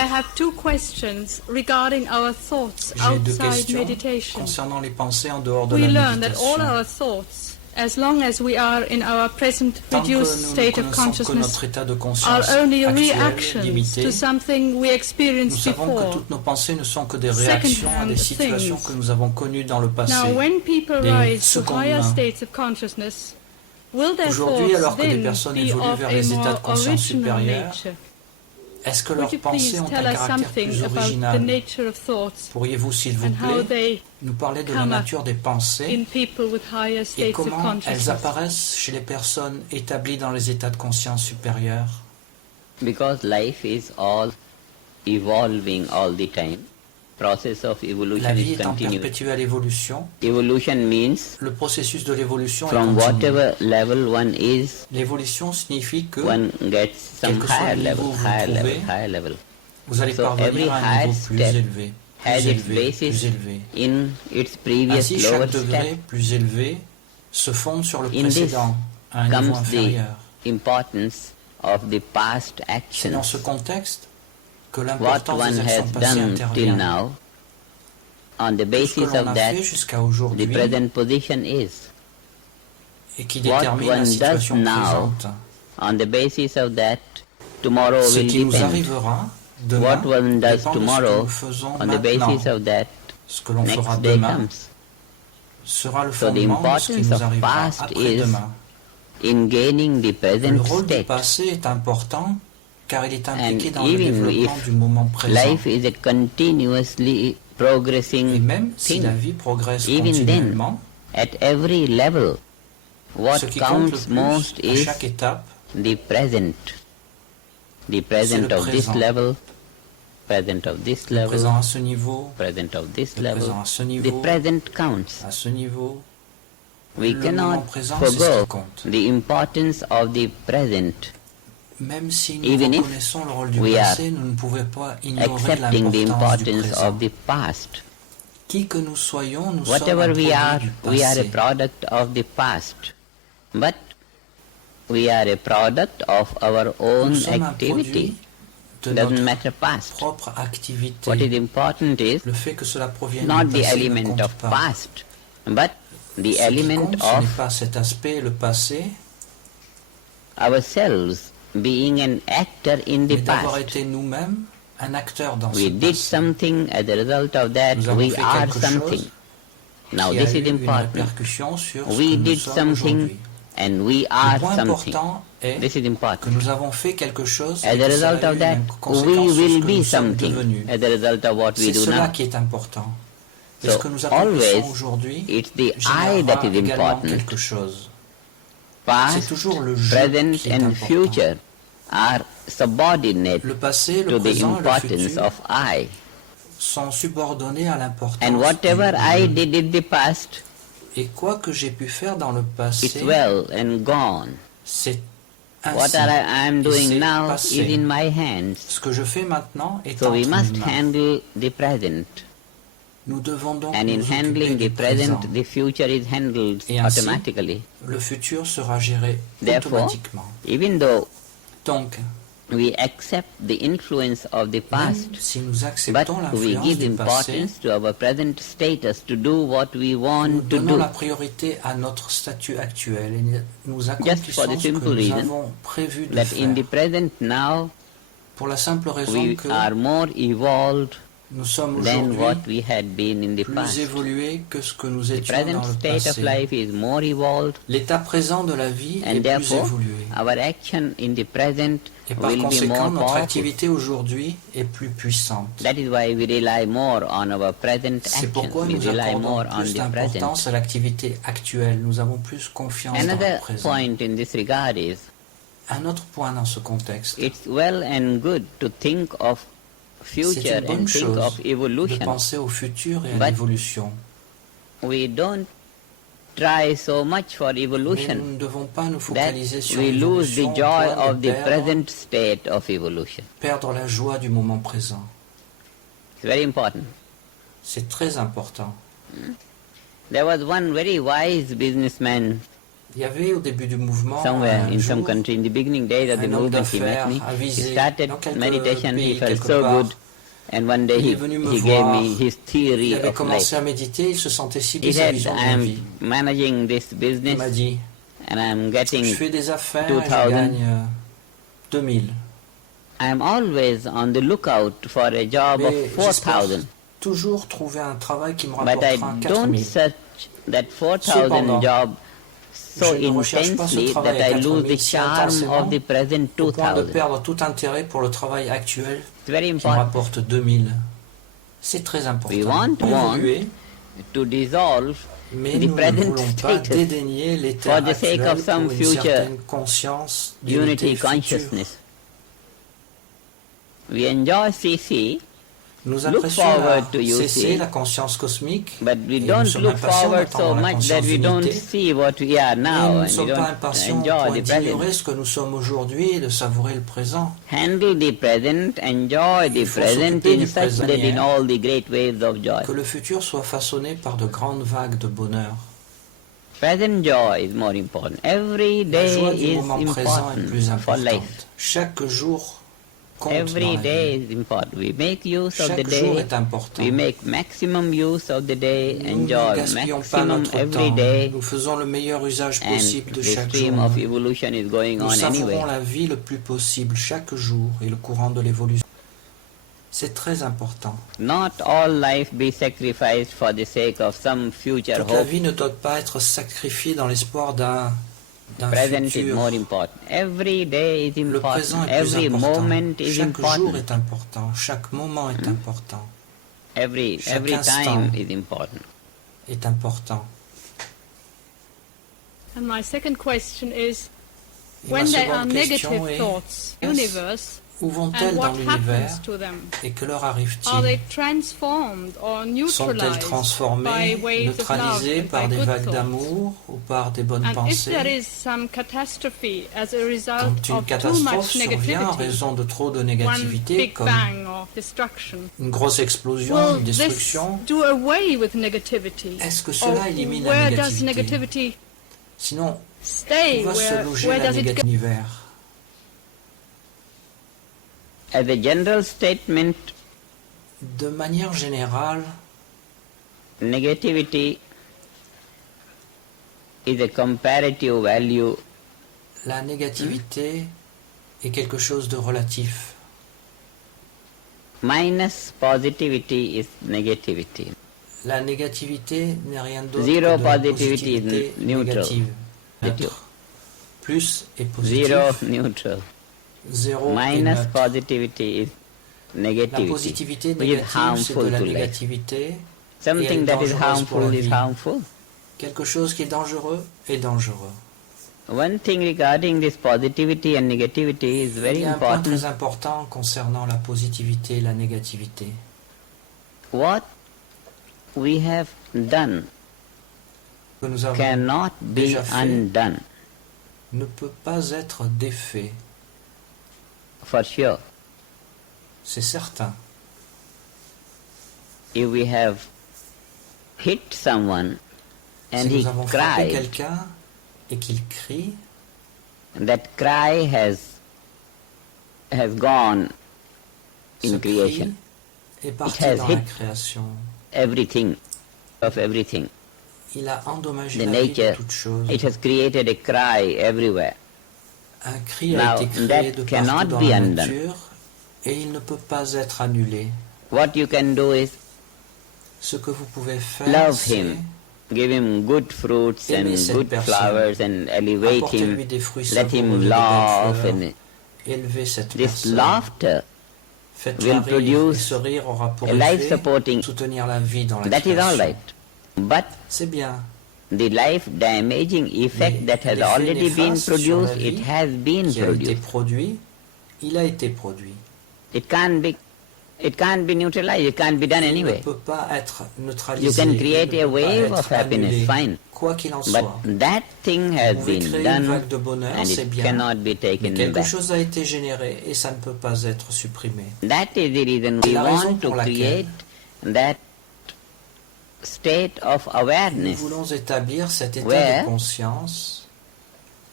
I have two questions regarding our thoughts J'ai deux outside questions meditation. concernant les pensées en dehors de We la learn that méditation. all our thoughts, as long as we are in our present Tant que reduced nous ne state of connaissons que consciousness, notre état de are conscience only actuel, reactions limité, to something we nous experienced savons que before. toutes nos pensées ne sont que des réactions à des situations que nous avons connues dans le passé. Now, when people des rise to secondes higher mains. states of consciousness, will their Aujourd'hui, thoughts alors que des then personnes be évoluent of vers a les états de more conscience original supérieurs, nature? est-ce que Would leurs you pensées please ont un tell us caractère something plus about the original? nature of thoughts Pourriez-vous, s'il vous and how plaît, they nous parler de la come up nature des pensées in people with higher et states of comment elles consciousness? apparaissent chez les personnes établies dans les états de conscience supérieurs? Because life is all evolving all the time. Process of La evolution vie is est en continuous. perpétuelle évolution. Evolution means Le processus de l'évolution est from continu. whatever level one is, L'évolution signifie que one gets some quel que soit higher le level, niveau où vous higher level, trouvez, higher level. vous allez So every parvenir à un higher niveau plus step élevé, has plus its élevé, plus basis élevé. in its previous Ainsi, lower chaque degré step. plus élevé se fonde sur le In this précédent, à un niveau comes the inférieur. importance of the past C'est dans ce actions. contexte que What l'importance one des has actions passées done till intervient. now, on the Tout ce que basis l'on of a that, fait jusqu'à the aujourd'hui present position is. et qui What détermine la one does situation now, présente. on the basis of that, tomorrow Ce will qui nous depend. arrivera demain What one does dépend de ce que tomorrow, nous faisons on the basis maintenant. of that, Ce que l'on fera next day demain comes. sera le So the fondement de ce qui importance nous of arrivera past is après-demain. in gaining the Le present rôle du state. passé est important car il est impliqué And dans le even développement if du moment présent. life is a continuously Et progressing même si thing, la vie progresse even then, continuellement, at every level, what ce qui compte le counts plus most à is chaque étape, the present. The present le of this présent. level, present of this le présent level, à ce niveau, present of this le level. présent à ce The niveau, present counts. à ce niveau. We Le moment cannot présent, c'est ce qui forgo compte. the importance of the present, Même si nous even if reconnaissons le rôle du we are passé, nous ne pouvons pas ignorer accepting the l'importance du importance présent. of the past. Qui que nous soyons, nous sommes Whatever un we produit are, du we are a passé. product of the past. But we are a product of our own Nous sommes un activity. produit de Doesn't notre matter past. propre activité. What is important is Le fait que cela provienne not du the passé ne element compte of pas. past, but the Ce qui element compte, ce n'est of pas cet aspect, le passé, ourselves being an actor in the mais d'avoir past. été nous-mêmes un acteur dans ce We did passé. something, as a result of that, Nous avons we fait are quelque something. chose Now qui this a is eu une important. répercussion sur ce We que nous did sommes something aujourd'hui. and we Le are point something. important est This is que important. nous avons fait quelque chose As et a que cela result a of eu that, une we conséquence sur ce will que be nous sommes something. devenus. As a result of what we C'est do cela now. qui est important. Et So ce que nous accomplissons always, aujourd'hui it's the I that générera is également important. quelque chose. C'est Past, toujours le jeu present qui est and important. future are subordinate Le passé, to le the présent et le importance futur of I. sont subordonnés à l'importance And whatever du I jeu. did in the past, Et quoi que j'ai pu faire dans le it's passé, well and gone. c'est What ainsi. I am Et doing c'est now passé. is in my hands. Ce que je fais maintenant est So entre we mes must mains. handle the present. Nous devons donc And in nous occuper handling du the present, présent. the future is handled Et ainsi, automatically. Le futur sera géré Therefore, automatiquement. even though Donc, we accept the influence of the même past, si nous but acceptons we l'influence give du passé, importance to our present status to do what we nous want to donnons do. la priorité à notre statut actuel et nous for accomplissons the ce que simple nous reason avons prévu de That in faire. the present now, Pour la simple raison we que are more evolved nous sommes than what aujourd'hui we had been in the plus past. évolués que ce que nous The étions present dans le state of passé. life is more evolved, L'état présent de la vie est and plus therefore évolué. our action in the present Et par will be conséquent, more notre powerful. activité aujourd'hui est plus puissante. That is why we rely more on our present C'est action. pourquoi We nous rely accordons more on plus the present. d'importance à l'activité actuelle. Nous avons plus confiance dans Another le présent. point in this regard is Un autre point dans ce contexte, it's well and good to think of c'est future une bonne and think chose of de evolution. penser au futur et à But l'évolution. We don't try so much for Mais evolution nous ne devons pas nous that focaliser sur we lose the l'évolution au joy point of de the present state of evolution. perdre la joie du moment présent. It's very important. C'est très important. There was one very wise businessman Il y avait au début du mouvement somewhere un in some jour, country in the beginning days of the un homme movement. He met d'affaires me. a He visé started dans quelques meditation. He pays, felt quelque so part. good. And one day Il est venu me he gave voir. me his theory Il avait of commencé life. à méditer, il se sentait si bien He sa said, vision de I la am vie. managing this Il business m'a dit, and I am je getting fais des affaires et je 2000. gagne 2000. I am always on the lookout for a job of Mais j'espère 4,000. toujours trouver un travail qui me But I rapportera don't 4000. search that Cependant, 4,000 job so je ne recherche pas ce intensely travail that à I lose 4000 the si charm intensément of the present au point de 2,000. perdre tout intérêt pour le travail actuel It's very qui me important rapporte 2000. C'est très important. We want Évoluer, to dissolve mais the nous ne present voulons pas status dédaigner l'état for the sake actuel of some pour une future certaine conscience d'unité unity future. consciousness. We enjoy CC, Nous look apprécions forward to la UC, CC, la conscience cosmique, but we et nous don't sommes look impatients forward d'attendre so la much conscience that we don't d'unité. see what we are Mais now nous ne and we sommes pas don't impatients au enjoy point the d'ignorer present. ce que nous sommes aujourd'hui et de savourer le présent. Handle the present, enjoy the Il faut present s'occuper in du such présent that in manière all the great waves of joy. Que le futur soit façonné par de grandes vagues de bonheur. Present joy is more important. Every La joie day du is moment présent est plus important for life. importante. Chaque jour compte Every dans la day vie. is important. We make use of the Chaque jour day. est important. We make maximum use of the day. Nous ne Enjoy gaspillons pas maximum notre every temps. day. Nous faisons le meilleur usage And possible de the chaque stream jour. of evolution is going Nous on savourons anyway. la vie le plus possible chaque jour et le courant de l'évolution. C'est très important. Not all life be sacrificed for the sake of some future Toute la hope. vie ne doit pas être sacrifiée dans l'espoir d'un Present is futur. more important. Every day is Le présent important. est plus Every important. moment is Chaque jour important. est important. Chaque moment est important. Every Chaque instant time is important. est important. And my second question is, Et ma when there are seconde question negative est, thoughts, universe, où and vont-elles dans what l'univers happens to them? et que leur Are arrive-t-il? they transformed or Sont-elles neutralized transformées, by waves of love neutralisées and par by des good vagues thoughts? d'amour ou par des bonnes And if pensées? there is some catastrophe as a result Quand une of too catastrophe much survient en negativity, raison de trop de one négativité, big comme bang or destruction, une grosse explosion, will une this destruction, do away with negativity? est-ce que Or cela élimine la where does négativité? negativity Sinon, stay? où va se loger Where la does it go? négativité de l'univers? As a general statement, De manière générale, negativity is a comparative value la négativité est quelque chose de relatif. minus positivity is negativity. La négativité n'est rien d'autre Zero que de la positivity is positivité neutral. négative. Neutral. Neutre. Plus est positif. Zero neutral. Zéro est Minus neutre. positivity is La negativity, positivité which is négative, c'est de harmful la to life. négativité. Something est that is dangereuse pour harmful la is vie. harmful. Quelque chose qui est dangereux est dangereux. One thing regarding this positivity and negativity is Il very y a un point important. très important concernant la positivité et la négativité. What we have done Que nous avons cannot be déjà fait undone, ne peut pas être défait, for sure. c'est certain. If we have hit someone and Si he nous avons frappé cried, quelqu'un et qu'il crie, that cry has gone ce in creation. cri est parti has dans la hit création. Everything of everything. Il a endommagé The la vie nature, de toutes choses. it has created a cry everywhere. Un cri Now, a été créé that de cannot partout dans be la undone. nature et il ne peut pas être annulé. What you can do is Ce que vous pouvez faire, love c'est him, give him good fruits aimer and cette good personne. flowers and elevate Apportez-lui him, des fruits let savoureux, him de belles laugh, fleurs. and Élever cette this personne. laughter Faites-la will rire, et produce ce rire aura pour a life effet supporting, soutenir la vie dans la that is all création. right. But C'est bien. the life damaging effect Mais that has l'effet already been néfaste sur la produced, it vie has been qui a été produced. produit, il a été produit. It can't be neutralized, it can't be done Il ne anyway. peut pas être neutralisé. You can il create ne a peut pas wave être of happiness, annulé. fine. Quoi qu'il en But soit. that thing has Vous pouvez been créer une done vague de bonheur, and c'est it bien. cannot be Mais taken quelque back. chose a été généré et ça ne peut pas être supprimé. That is the reason we la raison want to pour laquelle create that state of Nous awareness voulons établir cet état Where de conscience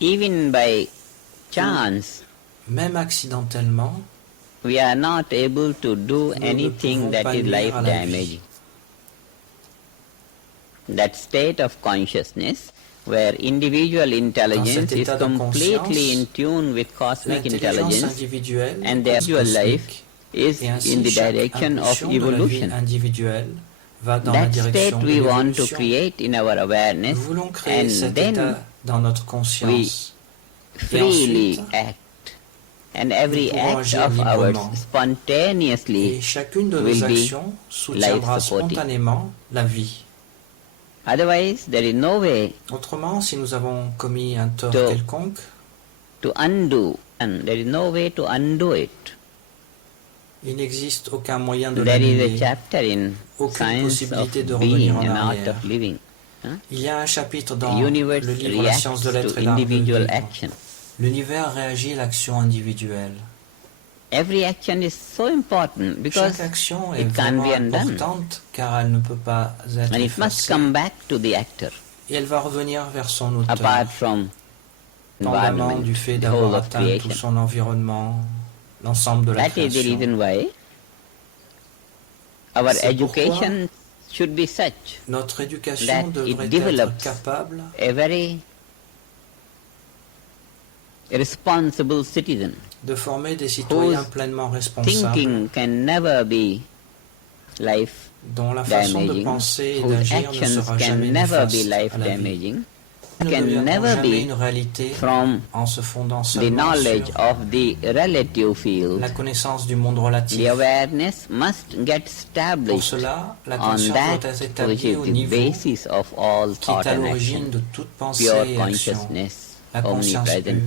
even by chance, Même accidentellement, we are not able to do nous ne anything pouvons that pas is nuire life à la vie. damaging. That state of consciousness where individual intelligence is état de completely conscience, in tune with cosmic l'intelligence intelligence individuelle and the individual life cosmique, is et ainsi in the chaque direction of impulsion de la vie evolution. individuelle va dans la That direction state de we want to l'évolution. create in our awareness, Nous voulons créer and cet then état dans notre conscience. freely ensuite, act. And every nous pourrons act agir of ours librement. spontaneously Et chacune de will nos be actions soutiendra life-supporting. spontanément la vie. Otherwise, there is no way Autrement, si nous avons commis un tort To- quelconque, to undo, and there is no way to undo it. il n'existe aucun moyen de There is a l'annuler. chapter in Aucune Science possibilité of de revenir Being en and Art arrière. of Living. Il y a un chapitre dans The universe le livre La science de reacts l'être to et l'art de individual vivre. action. L'univers réagit à l'action individuelle. Every action is so important because Chaque action est it can vraiment be undone. importante car elle ne peut pas être and it must effacée. come back to the actor, Et elle va revenir vers son auteur, apart from dépendamment environment, du fait the d'avoir whole of atteint tout creation. son environnement, l'ensemble de la That is the création. reason why our C'est pourquoi education should be such Notre that éducation it devrait être develops capable a very responsible citizen de former des citoyens whose pleinement responsables, thinking can never be life dont la façon de damaging, penser et whose d'agir ne actions sera can jamais never be néfaste life à la vie. damaging, Ne can deviendront never jamais be une réalité from en se fondant the seulement knowledge sur of the relative field. la connaissance du monde The relatif. awareness must get Pour established cela, la on conscience that doit être which établie is au the niveau basis of all qui est thought à and l'origine action, de toute pensée pure et action, consciousness, la conscience omnipresent,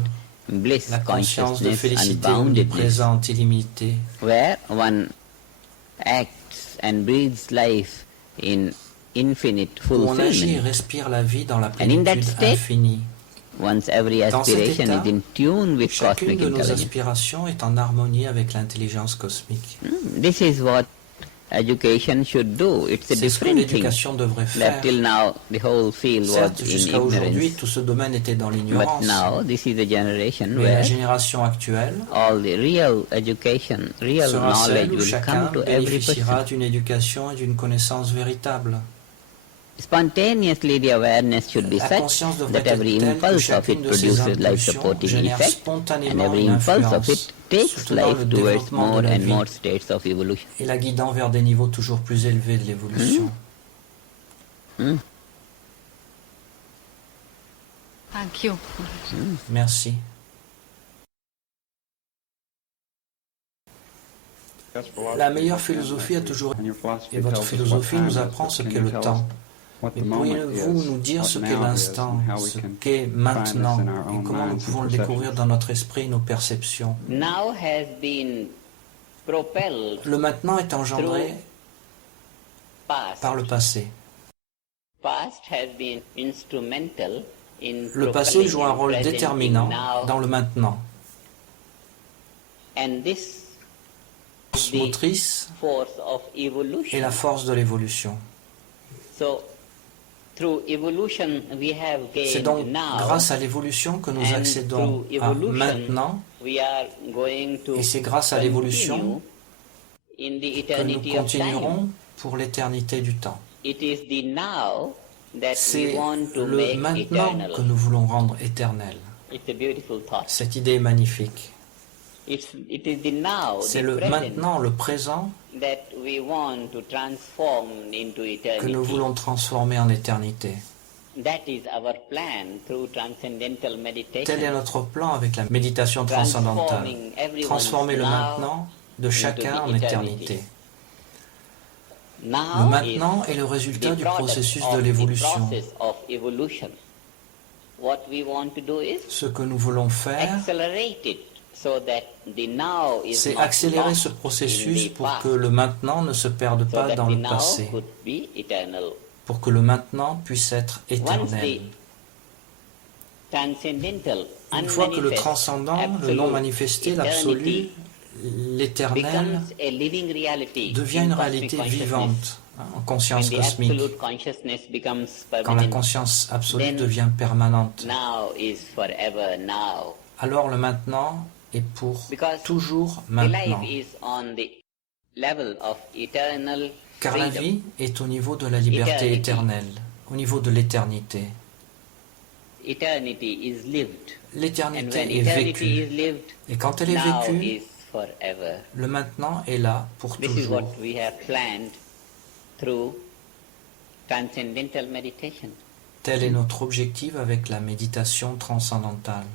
pure, bliss la conscience de consciousness, félicité unboundedness, omniprésente, illimitée, where one acts and breathes life in infinite où on agit et fulfillment. respire la vie dans la in that plénitude state, infinie. Once every Dans cet aspiration état, is in tune with Chacune cosmic de nos intelligence. aspirations est en harmonie avec l'intelligence cosmique. This is what education should do. It's a C'est ce que different thing. l'éducation devrait That faire. till now the whole field was Certes, in jusqu'à aujourd'hui, ignorance. tout ce domaine était dans But l'ignorance. now this is a generation Mais la where génération actuelle all the real education, real sera celle knowledge où will chacun come to every bénéficiera person. d'une éducation et d'une connaissance véritable. Spontaneously the awareness should be La such conscience devrait that every être telle que impulse of chacune it de ces produces life impulsions supporting génère effect, and spontanément every une impulse of influence it takes soutenant life le towards développement more de la and vie more states of evolution. et la guidant vers des niveaux toujours plus élevés de l'évolution. Thank you. Merci. La meilleure philosophie a toujours et votre philosophie nous apprend ce qu'est le temps. Mais pourriez-vous nous dire ce qu'est l'instant, ce qu'est maintenant, et comment nous pouvons le découvrir dans notre esprit et nos perceptions? Now has been propelled Le maintenant est engendré past. par le passé. Past has been instrumental in Le passé propelling joue un and rôle presenting déterminant now, dans le maintenant. and this Force motrice force of evolution. est la force de l'évolution. So through evolution we have C'est gained donc now, grâce à l'évolution que nous and accédons through à evolution maintenant, we are going to et c'est grâce à l'évolution continue in the que nous eternity of continuerons time. pour l'éternité du temps. It is the now that we C'est want to le make maintenant eternal. que nous voulons rendre éternel. It's a beautiful thought. Cette idée est magnifique. It is the now, C'est the le present, maintenant, le présent, that we want to transform into que eternity. nous voulons transformer en éternité. That is our plan through transcendental meditation. Tel est notre plan avec la méditation transcendantale. Transforming everyone's Transformer le now maintenant de chacun into en the éternité. Now Le maintenant est le is résultat the du product processus of de the l'évolution. process of evolution. What we want to do is Ce que nous voulons faire, accelerate it so that the now is c'est not accélérer lost ce in processus the pour past, que le maintenant ne se perde so pas that dans the le now passé, could be eternal. pour que le maintenant puisse être Once the éternel. transcendental, Une fois que le unmanifest, transcendant, le absolute non manifesté, l'absolu, eternity l'éternel, becomes a living reality devient in une cosmic réalité consciousness. vivante, en conscience when the cosmique. absolute consciousness becomes Quand la permanent, conscience absolue then devient permanente, now is forever now. alors le maintenant est pour Because toujours the life maintenant. is on the level of eternal Car la freedom. vie est au niveau de la liberté Eternity. éternelle, au niveau de l'éternité. Eternity is lived. And when L'éternité est eternity is vécue. lived, Et quand elle est now vécue, is forever. le maintenant est là pour This is what toujours. we have planned through transcendental meditation. Tel est notre objectif avec la méditation transcendantale.